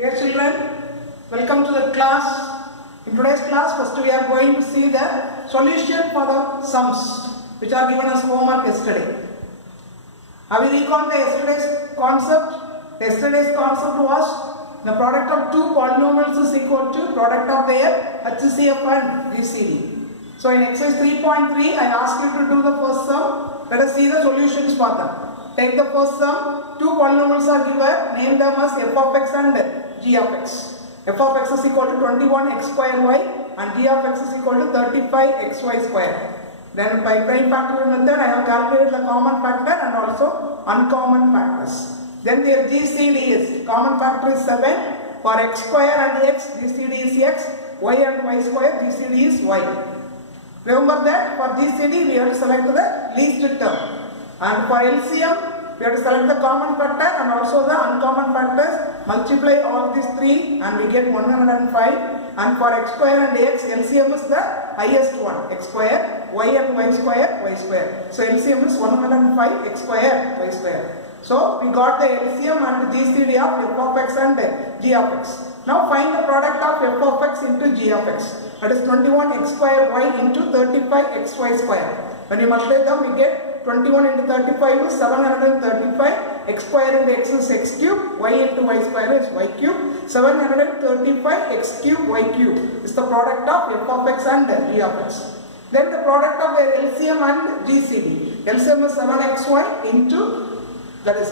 Dear children, welcome to the class. In today's class, first we are going to see the solution for the sums which are given as homework yesterday. Have you recalled the yesterday's concept? Yesterday's concept was the product of two polynomials is equal to product of their HCF and GCD. So in exercise 3.3, I asked you to do the first sum. Let us see the solutions for them. Take the first sum. Two polynomials are given. Name them as f of x and g of x. F of x is equal to 21x square y and g of x is equal to 35xy square. Then by prime factorial method, I have calculated the common factor and also uncommon factors. Then their GCD is common factor is 7. For x square and x, GCD is x. Y and y square, GCD is y. Remember that for GCD we have to select the least term. And for LCM, we have to select the common factor and also the uncommon factors. Multiply all these three and we get 105. And for x square and x, LCM is the highest one. X square, y and y square, y square. So LCM is 105 x square, y square. So we got the LCM and GCD of f of x and g of x. Now find the product of f of x into g of x. That is 21x square y into 35xy square. When you multiply them, we get 21 into 35 is 735, x square into x is x cube, y into y square is y cube, 735 x cube, y cube is the product of f of x and g of x. Then the product of their LCM and GCD. LCM is 7xy into, that is,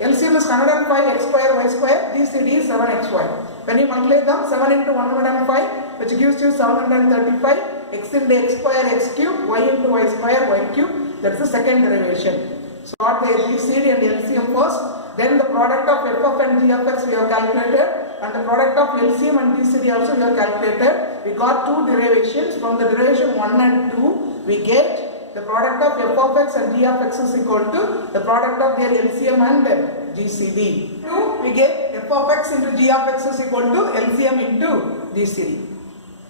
LCM is 105 x square y square, GCD is 7xy. When you multiply them, 7 into 105, which gives you 735, x into x square x cube, y into y square y cube. That's the second derivation. So got the GCD and LCM first. Then the product of f of and g of x we have calculated, and the product of LCM and GCD also we have calculated. We got two derivations. From the derivation 1 and 2, we get the product of f of x and g of x is equal to the product of their LCM and GCD. 2, we get f of x into g of x is equal to LCM into GCD.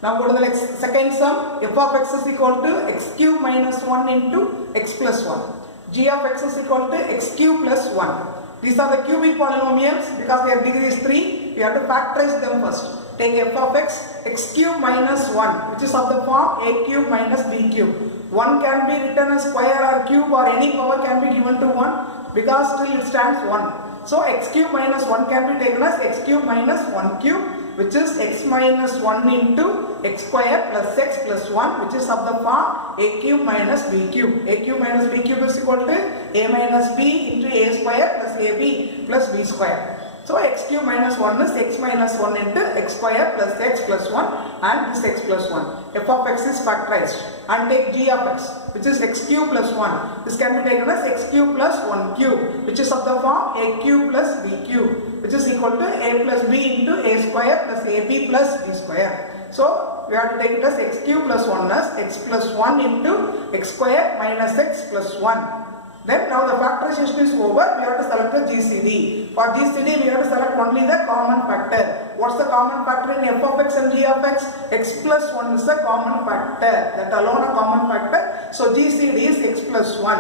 Now go to the next second sum. F of x is equal to x cube minus 1 into x plus 1. G of x is equal to x cube plus 1. These are the cubic polynomials. Because their degree is 3, we have to factorize them first. Take f of x, x cube minus 1, which is of the form a cube minus b cube. 1 can be written as square or cube or any power can be given to 1 because still it stands 1. So x cube minus 1 can be taken as x cube minus 1 cube, which is x minus 1 into x square plus x plus 1, which is of the form a cube minus b cube. A cube minus b cube is equal to a minus b into a square plus ab plus b square. So x cube minus 1 is x minus 1 into x square plus x plus 1 and this x plus 1. F of x is factorized. And take g of x, which is x cube plus 1. This can be taken as x cube plus 1 cube, which is of the form a cube plus b cube, which is equal to a plus b into a square plus ab plus b square. So we have to take it as x cube plus 1 as x plus 1 into x square minus x plus 1. Then now the factorization is over, we have to select the GCD. For GCD, we have to select only the common factor. What's the common factor in f of x and g of x? X plus 1 is the common factor. That alone a common factor. So GCD is x plus 1.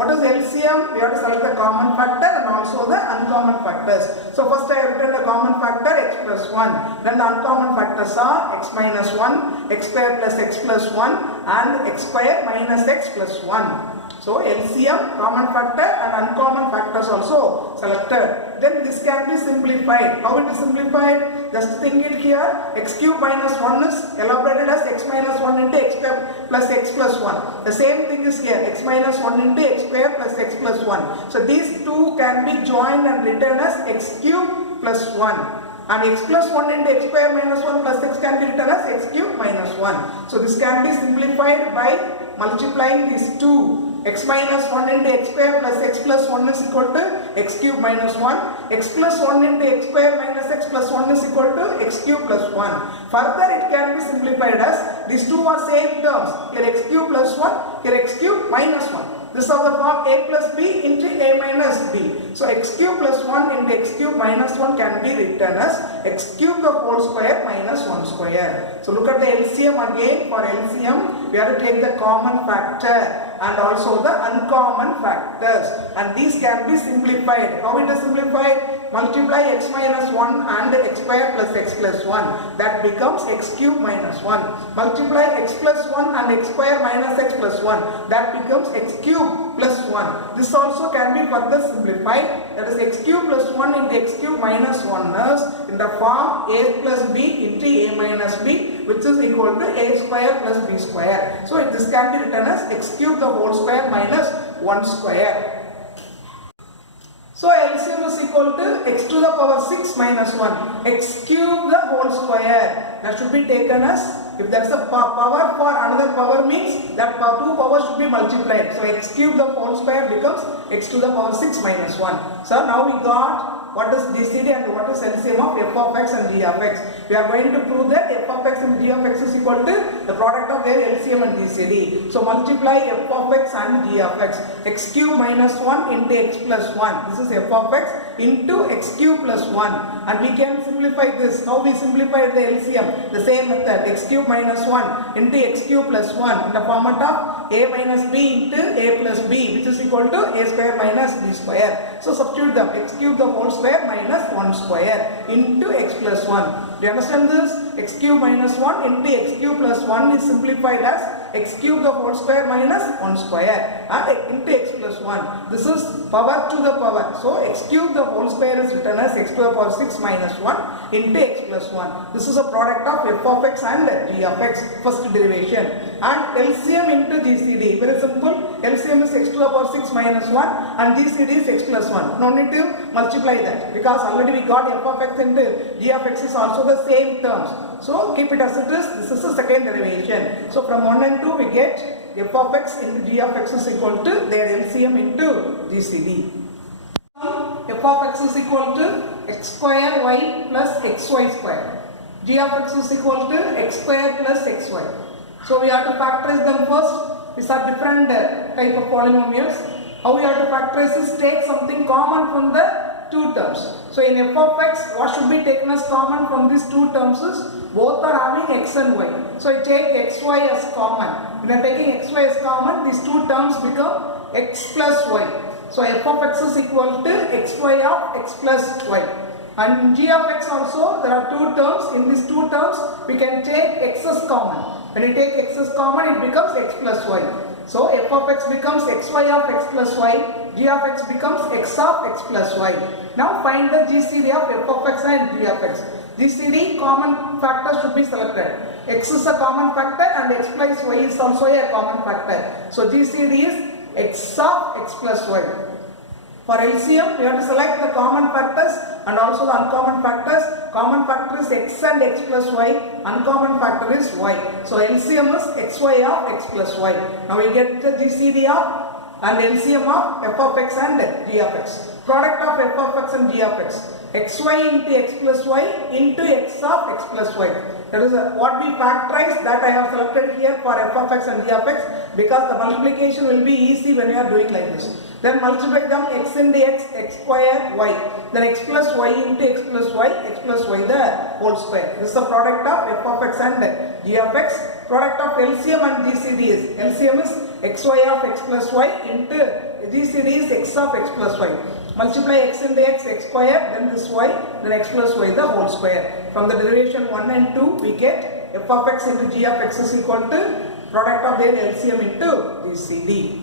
What is LCM? We have to select the common factor and also the uncommon factors. So first I have written the common factor x plus 1. Then the uncommon factors are x minus 1, x square plus x plus 1 and x square minus x plus 1. So LCM, common factor and uncommon factors also selected. Then this can be simplified. How it is simplified? Just think it here. X cube minus 1 is elaborated as x minus 1 into x square plus x plus 1. The same thing is here. X minus 1 into x square plus x plus 1. So these two can be joined and written as x cube plus 1. And x plus 1 into x square minus 1 plus x can be written as x cube minus 1. So this can be simplified by multiplying these two. X minus 1 into x square plus x plus 1 is equal to x cube minus 1. X plus 1 into x square minus x plus 1 is equal to x cube plus 1. Further it can be simplified as these two are same terms. Here x cube plus 1, here x cube minus 1. This is of the form a plus b into a minus b. So x cube plus 1 into x cube minus 1 can be written as x cube the whole square minus 1 square. So look at the LCM again. For LCM, we have to take the common factor. and also the uncommon factors, and these can be simplified. How it is simplified? Multiply x minus 1 and x square plus x plus 1, that becomes x cube minus 1. Multiply x plus 1 and x square minus x plus 1, that becomes x cube plus 1. This also can be further simplified, that is x cube plus 1 into x cube minus 1 is in the form a plus b into a minus b, which is equal to a square plus b square. So this can be written as x cube the whole square minus 1 square. So LCM is equal to x to the power 6 minus 1, x cube the whole square. That should be taken as, if there is a power for another power, means that two powers should be multiplied. So x cube the whole square becomes x to the power 6 minus 1. So now we got what is GCD and what is LCM of f of x and g of x. We are going to prove that f of x and g of x is equal to the product of their LCM and GCD. So multiply f of x and g of x. X cube minus 1 into x plus 1. This is f of x into x cube plus 1. And we can simplify this. Now we simplified the LCM. The same method. X cube minus 1 into x cube plus 1 in the format of a minus b into a plus b, which is equal to a square minus b square. So substitute them. X cube the whole square minus 1 square into x plus 1. Do you understand this? X cube minus 1 into x cube plus 1 is simplified as x cube the whole square minus 1 square and into x plus 1. This is power to the power. So x cube the whole square is written as x to the power 6 minus 1 into x plus 1. This is a product of f of x and g of x, first derivation. And LCM into GCD, very simple. LCM is x to the power 6 minus 1 and GCD is x plus 1. No need to multiply that, because already we got f of x into g of x is also the same terms. So keep it as it is. This is the second derivation. So from 1 and 2 we get f of x into g of x is equal to their LCM into GCD. F of x is equal to x square y plus xy square. G of x is equal to x square plus xy. So we have to factorize them first. These are different type of polynomials. How we have to factorize is take something common from the two terms. So in f of x, what should be taken as common from these two terms is both are having x and y. So I take xy as common. When I am taking xy as common, these two terms become x plus y. So f of x is equal to xy of x plus y. And g of x also, there are two terms. In these two terms, we can take x as common. When you take x as common, it becomes x plus y. So f of x becomes xy of x plus y, g of x becomes x of x plus y. Now find the GCD of f of x and g of x. GCD common factor should be selected. X is a common factor and x plus y is also a common factor. So GCD is x of x plus y. For LCM, we have to select the common factors and also the uncommon factors. Common factor is x and x plus y. Uncommon factor is y. So LCM is xy of x plus y. Now we get the GCD of and LCM of f of x and g of x. Product of f of x and g of x. xy into x plus y into x of x plus y. That is what we factorize, that I have selected here for f of x and g of x, because the multiplication will be easy when you are doing like this. Then multiply them x into x, x square, y. Then x plus y into x plus y the whole square. This is the product of f of x and g of x. Product of LCM and GCD is, LCM is xy of x plus y into GCD is x of x plus y. Multiply x into x, x square, then this y, then x plus y the whole square. From the derivation 1 and 2, we get f of x into g of x is equal to product of their LCM into GCD.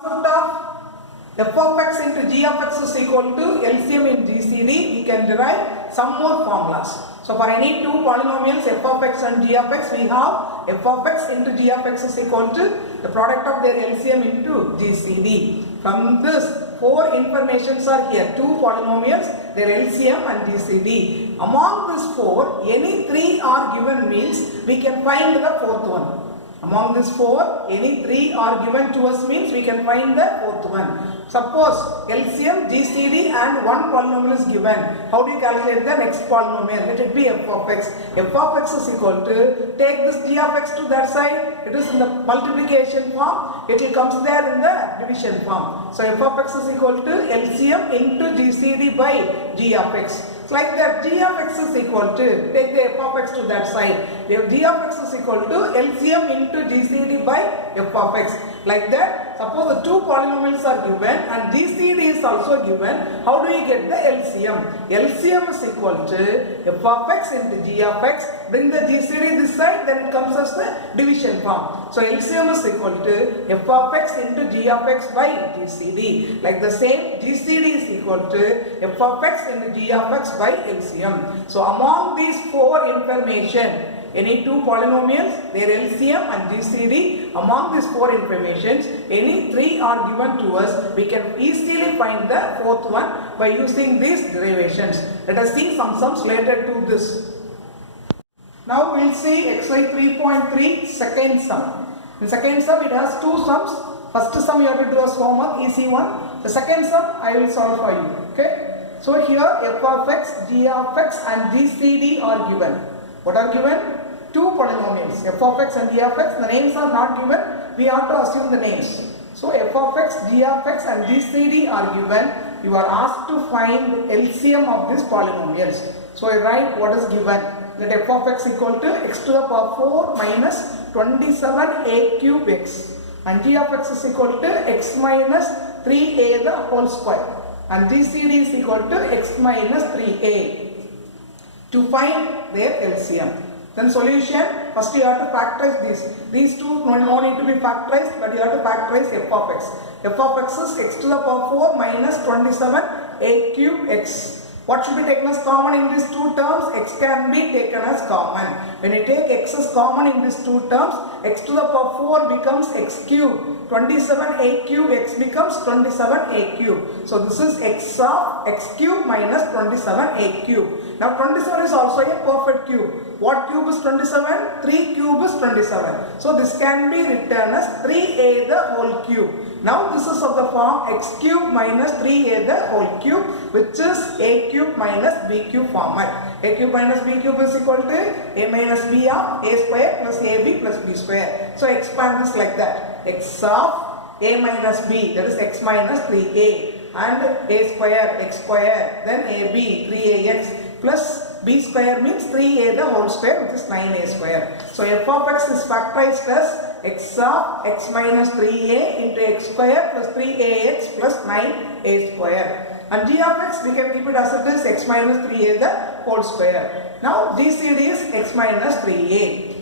Concept of f of x into g of x is equal to LCM in GCD, we can derive some more formulas. So for any two polynomials f of x and g of x, we have f of x into g of x is equal to the product of their LCM into GCD. From this, four informations are here. Two polynomials, their LCM and GCD. Among these four, any three are given means we can find the fourth one. Among these four, any three are given to us means we can find the fourth one. Suppose LCM, GCD and one polynomial is given. How do you calculate the next polynomial? Let it be f of x. F of x is equal to, take this g of x to that side. It is in the multiplication form. It will come there in the division form. So f of x is equal to LCM into GCD by g of x. Like that, g of x is equal to, take the f of x to that side. G of x is equal to LCM into GCD by f of x. Like that, suppose the two polynomials are given and GCD is also given, how do we get the LCM? LCM is equal to f of x into g of x, bring the GCD this side, then it comes as the division form. So LCM is equal to f of x into g of x by GCD. Like the same, GCD is equal to f of x into g of x by LCM. So among these four information, any two polynomials, their LCM and GCD, among these four informations, any three are given to us, we can easily find the fourth one by using these derivations. Let us see some sums related to this. Now we will see exercise 3.3 second sum. In second sum it has two sums. First sum you have to do as homework, easy one. The second sum I will solve for you. Okay. So here f of x, g of x and GCD are given. What are given? Two polynomials, f of x and g of x. The names are not given. We have to assume the names. So f of x, g of x and GCD are given. You are asked to find LCM of these polynomials. So I write what is given. Let f of x equal to x to the power 4 minus 27a cube x. And g of x is equal to x minus 3a the whole square. And GCD is equal to x minus 3a. To find their LCM. Then solution, first you have to factorize this. These two no need to be factorized, but you have to factorize f of x. f of x is x to the power 4 minus 27a cube x. What should be taken as common in these two terms? X can be taken as common. When you take x as common in these two terms, x to the power 4 becomes x cube. 27a cube x becomes 27a cube. So this is x of x cube minus 27a cube. Now 27 is also a perfect cube. What cube is 27? 3 cube is 27. So this can be written as 3a the whole cube. Now this is of the form x cube minus 3a the whole cube, which is a cube minus b cube format. A cube minus b cube is equal to a minus b of a square plus ab plus b square. So expand this like that. X of a minus b, that is x minus 3a, and a square x square, then ab 3ax plus b square means 3a the whole square, which is 9a square. So f of x is factorized as x of x minus 3a into x square plus 3ax plus 9a square. And g of x we can keep it as it is x minus 3a the whole square. Now GCD is x minus 3a.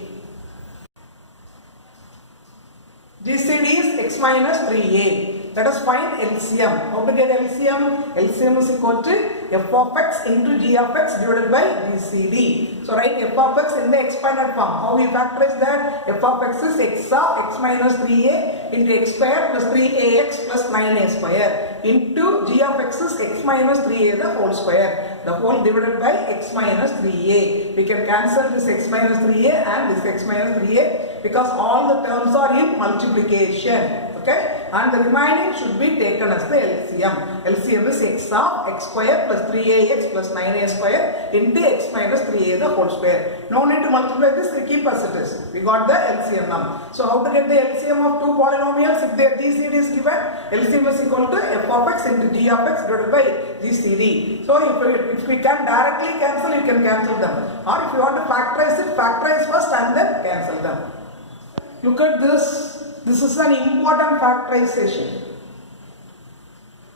GCD is x minus 3a. Let us find LCM. How to get LCM? LCM is equal to f of x into g of x divided by GCD. So write f of x in the expanded form. How we factorize that? F of x is x of x minus 3a into x square plus 3ax plus 9a square into g of x is x minus 3a the whole square. The whole divided by x minus 3a. We can cancel this x minus 3a and this x minus 3a because all the terms are in multiplication. Okay, and the remaining should be taken as the LCM. LCM is x of x square plus 3ax plus 9a square into x minus 3a the whole square. No need to multiply this, we keep as it is. We got the LCM now. So how to get the LCM of two polynomials? If their GCD is given, LCM is equal to f of x into g of x divided by GCD. So if we can directly cancel, you can cancel them. Or if you want to factorize it, factorize first and then cancel them. Look at this. This is an important factorization.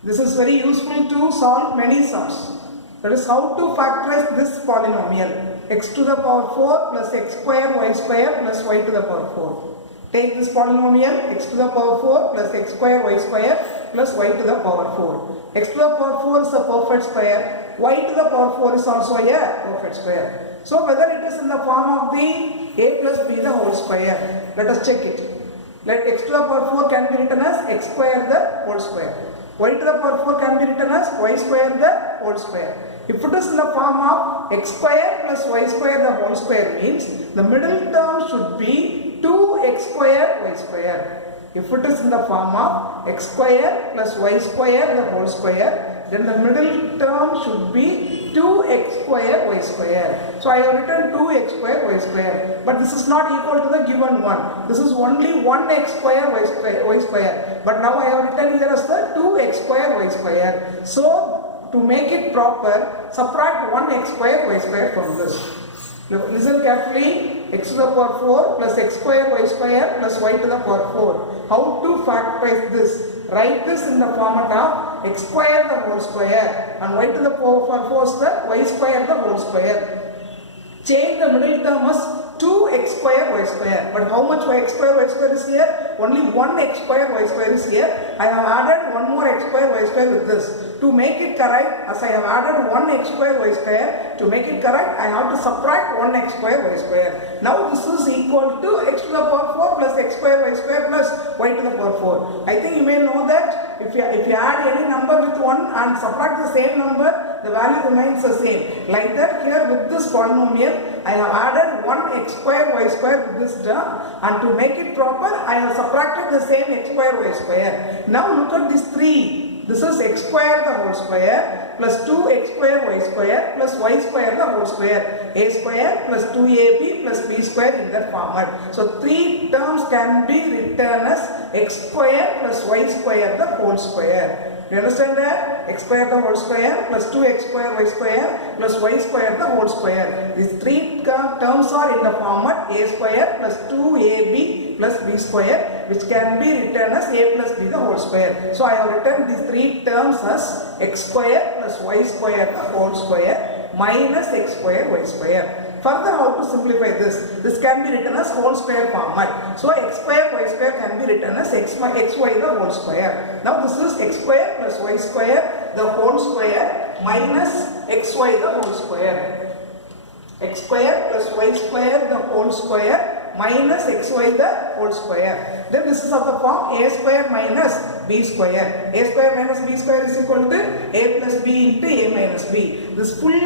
This is very useful to solve many sums. That is how to factorize this polynomial. X to the power 4 plus x square y square plus y to the power 4. Take this polynomial x to the power 4 plus x square y square plus y to the power 4. X to the power 4 is a perfect square. Y to the power 4 is also a perfect square. So whether it is in the form of the a plus b the whole square. Let us check it. Let x to the power 4 can be written as x square the whole square. Y to the power 4 can be written as y square the whole square. If it is in the form of x square plus y square the whole square means the middle term should be 2x square y square. If it is in the form of x square plus y square the whole square, then the middle term should be 2x square y square. So I have written 2x square y square, but this is not equal to the given one. This is only 1x square y square. But now I have written here as the 2x square y square. So to make it proper, subtract 1x square y square from this. Listen carefully. x to the power 4 plus x square y square plus y to the power 4. How to factorize this? Write this in the format of x square the whole square and y to the power 4 is the y square the whole square. Change the middle term as 2x square y square. But how much x square is here? Only 1x square y square is here. I have added one more x square y square with this. To make it correct, as I have added 1x square y square, to make it correct, I have to subtract 1x square y square. Now this is equal to x to the power 4 plus x square y square plus y to the power 4. I think you may know that if you add any number with 1 and subtract the same number, the value remains the same. Like that, here with this polynomial, I have added 1x square y square with this term, and to make it proper, I have subtracted the same x square y square. Now look at these three. This is x square the whole square plus 2x square y square plus y square the whole square. A square plus 2ab plus b square in that format. So three terms can be written as x square plus y square the whole square. You understand that? X square the whole square plus 2x square y square plus y square the whole square. These three terms are in the format a square plus 2ab plus b square, which can be written as a plus b the whole square. So I have written these three terms as x square plus y square the whole square minus x square y square. Further, how to simplify this? This can be written as whole square format. So x square y square can be written as xy the whole square. Now this is x square plus y square the whole square minus xy the whole square. X square plus y square the whole square minus xy the whole square. Then this is of the form a square minus b square. A square minus b square is equal to a plus b into a minus b. This full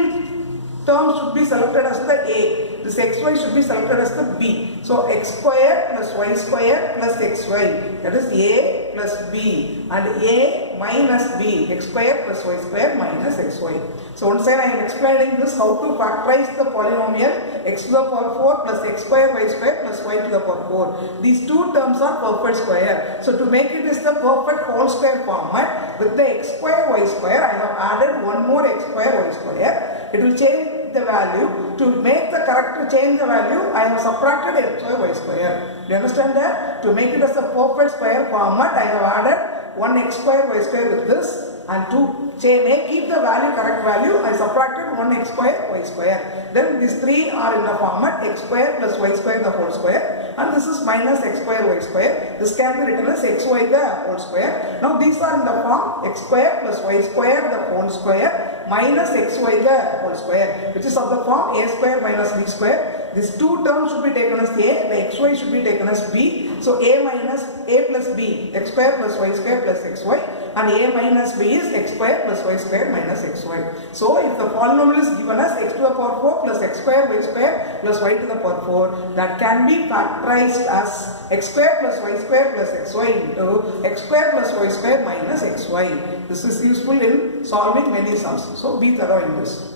term should be selected as the a. This xy should be selected as the b. So x square plus y square plus xy, that is a plus b, and a minus b, x square plus y square minus xy. So once again I am explaining this how to factorize the polynomial x to the power 4 plus x square y square plus y to the power 4. These two terms are perfect square. So to make it is the perfect whole square format, with the x square y square I have added one more x square y square. It will change the value. To make the correct change the value, I have subtracted x square y square. Do you understand that? To make it as a perfect square format, I have added one x square y square with this, and to keep the value correct value, I subtracted 1x square y square. Then these three are in the format x square plus y square the whole square, and this is minus x square y square. This can be written as xy the whole square. Now these are in the form x square plus y square the whole square minus xy the whole square, which is of the form a square minus b square. These two terms should be taken as a, the xy should be taken as b. So a minus a plus b, x square plus y square plus xy, and a minus b is x square plus y square minus xy. So if the polynomial is given as x to the power 4 plus x square y square plus y to the power 4, that can be factorized as x square plus y square plus xy into x square plus y square minus xy. This is useful in solving many sums. So be thorough in this.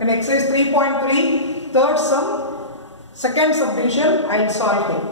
In exercise 3.3, third sum, second subdivision, I am solving.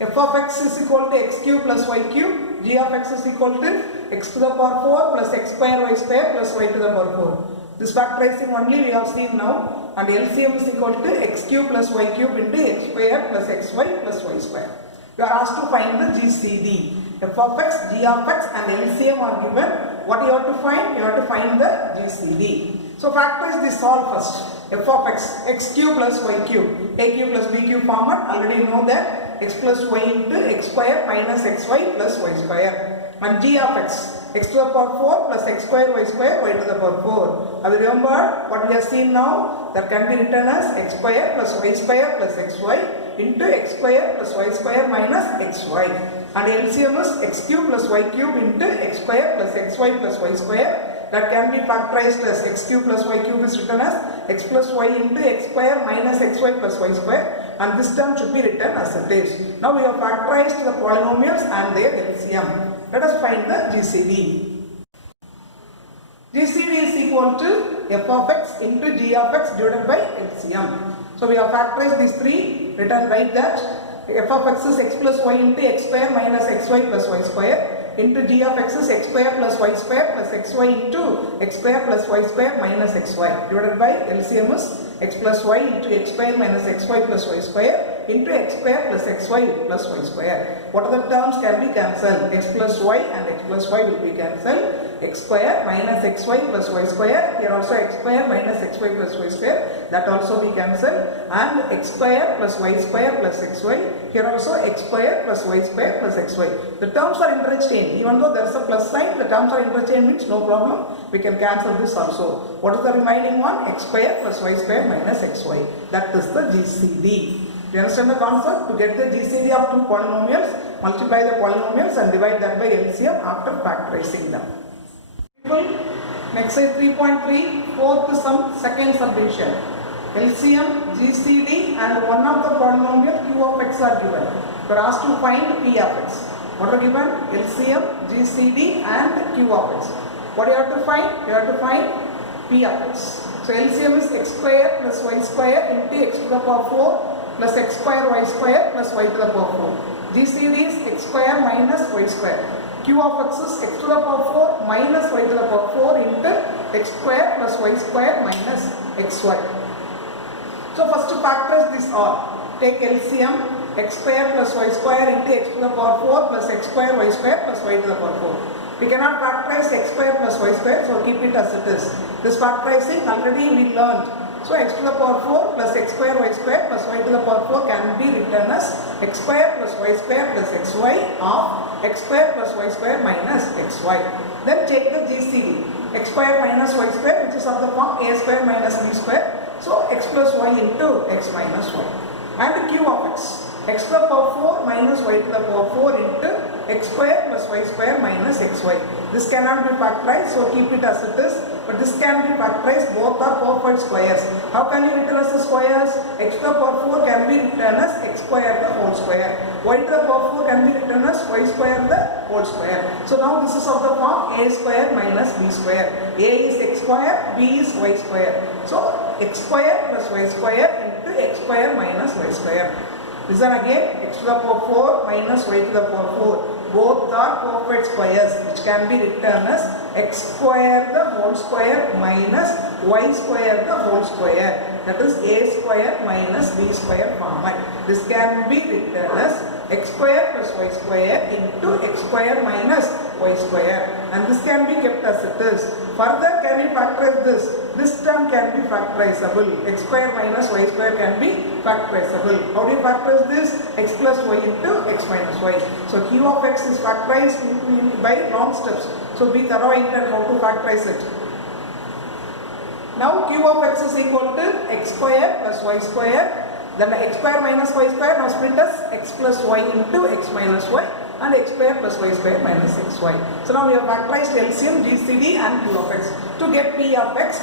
F of x is equal to x cube plus y cube. G of x is equal to x to the power 4 plus x square y square plus y to the power 4. This factorizing only we have seen now, and LCM is equal to x cube plus y cube into x square plus xy plus y square. You are asked to find the GCD. F of x, G of x and LCM are given. What you have to find? You have to find the GCD. So factorize this all first. F of x, x cube plus y cube. A cube plus b cube format, already know that. X plus y into x square minus xy plus y square. And G of x to the power 4 plus x square y square y to the power 4. Have you remembered what we have seen now? That can be written as x square plus y square plus xy into x square plus y square minus xy. And LCM is x cube plus y cube into x square plus xy plus y square. That can be factorized as x cube plus y cube is written as x plus y into x square minus xy plus y square, and this term should be written as it is. Now we have factorized the polynomials and their LCM. Let us find the GCD. GCD is equal to f of x into g of x divided by LCM. So we have factorized these three, written like that. F of x is x plus y into x square minus xy plus y square. into g of x is x square plus y square plus xy into x square plus y square minus xy divided by LCM is x plus y into x square minus xy plus y square into x square plus xy plus y square. What are the terms can be cancelled? X plus y and x plus y will be cancelled. X square minus xy plus y square, here also x square minus xy plus y square, that also be cancelled, and x square plus y square plus xy, here also x square plus y square plus xy. The terms are interchanged, even though there is a plus sign, the terms are interchanged means no problem, we can cancel this also. What is the remaining one? X square plus y square minus xy, that is the GCD. Do you understand the concept? To get the GCD of two polynomials, multiply the polynomials and divide that by LCM after factorizing them. Next is 3.3, fourth sum, second subdivision. LCM, GCD and one of the polynomial Q of x are given. You are asked to find P of x. What are given? LCM, GCD and Q of x. What do you have to find? You have to find P of x. So LCM is x square plus y square into x to the power 4 plus x square y square plus y to the power 4. GCD is x square minus y square. Q of x is x to the power 4 minus y to the power 4 into x square plus y square minus xy. So first to factorize this all. Take LCM, x square plus y square into x to the power 4 plus x square y square plus y to the power 4. We cannot factorize x square plus y square, so keep it as it is. This factorizing already we learned. So x to the power 4 plus x square y square plus y to the power 4 can be written as x square plus y square plus xy of x square plus y square minus xy. Then take the GCD, x square minus y square, which is of the form a square minus b square. So x plus y into x minus y. And Q of x to the power 4 minus y to the power 4 into x square plus y square minus xy. This cannot be factorized, so keep it as it is. But this can be factorized, both are perfect squares. How can you written as the squares? X to the power 4 can be written as x square the whole square. Y to the power 4 can be written as y square the whole square. So now this is of the form a square minus b square. A is x square, b is y square. So x square plus y square into x square minus y square. Listen again, x to the power 4 minus y to the power 4. Both are perfect squares, which can be written as x square the whole square minus y square the whole square. That is a square minus b square format. This can be written as x square plus y square into x square minus y square. And this can be kept as it is. Further, can we factorize this? This term can be factorizable. X square minus y square can be factorizable. How do you factorize this? X plus y into x minus y. So Q of x is factorized by long steps. So be thorough in how to factorize it. Now Q of x is equal to x square plus y square. Then x square minus y square now split as x plus y into x minus y. And x square plus y square minus xy. So now we have factorized LCM, GCD and Q of x. To get P of x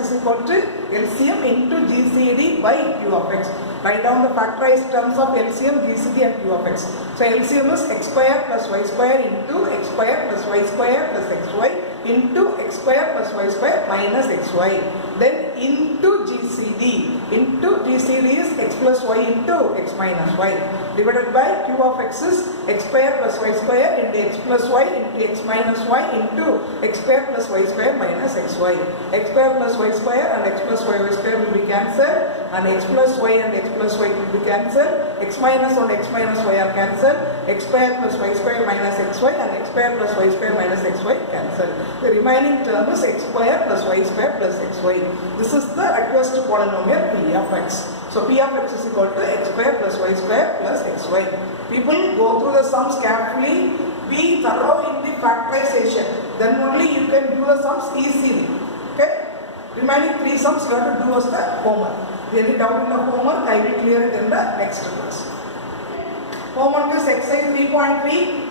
is equal to LCM into GCD by Q of x. Write down the factorized terms of LCM, GCD and Q of x. So LCM is x square plus y square into x square plus y square plus xy into x square plus y square minus xy. Then into GCD. Into GCD is x plus y into x minus y. Divided by Q of x is x square plus y square into x plus y into x minus y into x square plus y square minus xy. X square plus y square and x plus y square will be cancelled, and x plus y and x plus y will be cancelled. X minus and x minus y are cancelled. X square plus y square minus xy and x square plus y square minus xy cancelled. The remaining term is x square plus y square plus xy. This is the request polynomial P of x. So P of x is equal to x square plus y square plus xy. People go through the sums carefully. Be thorough in the factorization. Then only you can do the sums easily. Okay? Remaining 3 sums you have to do as the homework. If any doubt in the homework, I will clear it in the next class. Homework is exercise 3.3,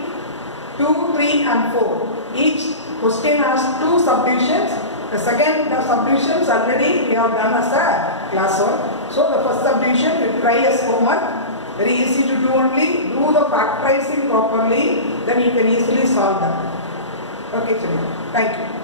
2, 3 and 4. Each question has 2 subdivisions. The second subdivisions already we have done as a class work. So the first subdivision we try as homework. Very easy to do only. Do the factorizing properly, then you can easily solve them. Okay, children. Thank you.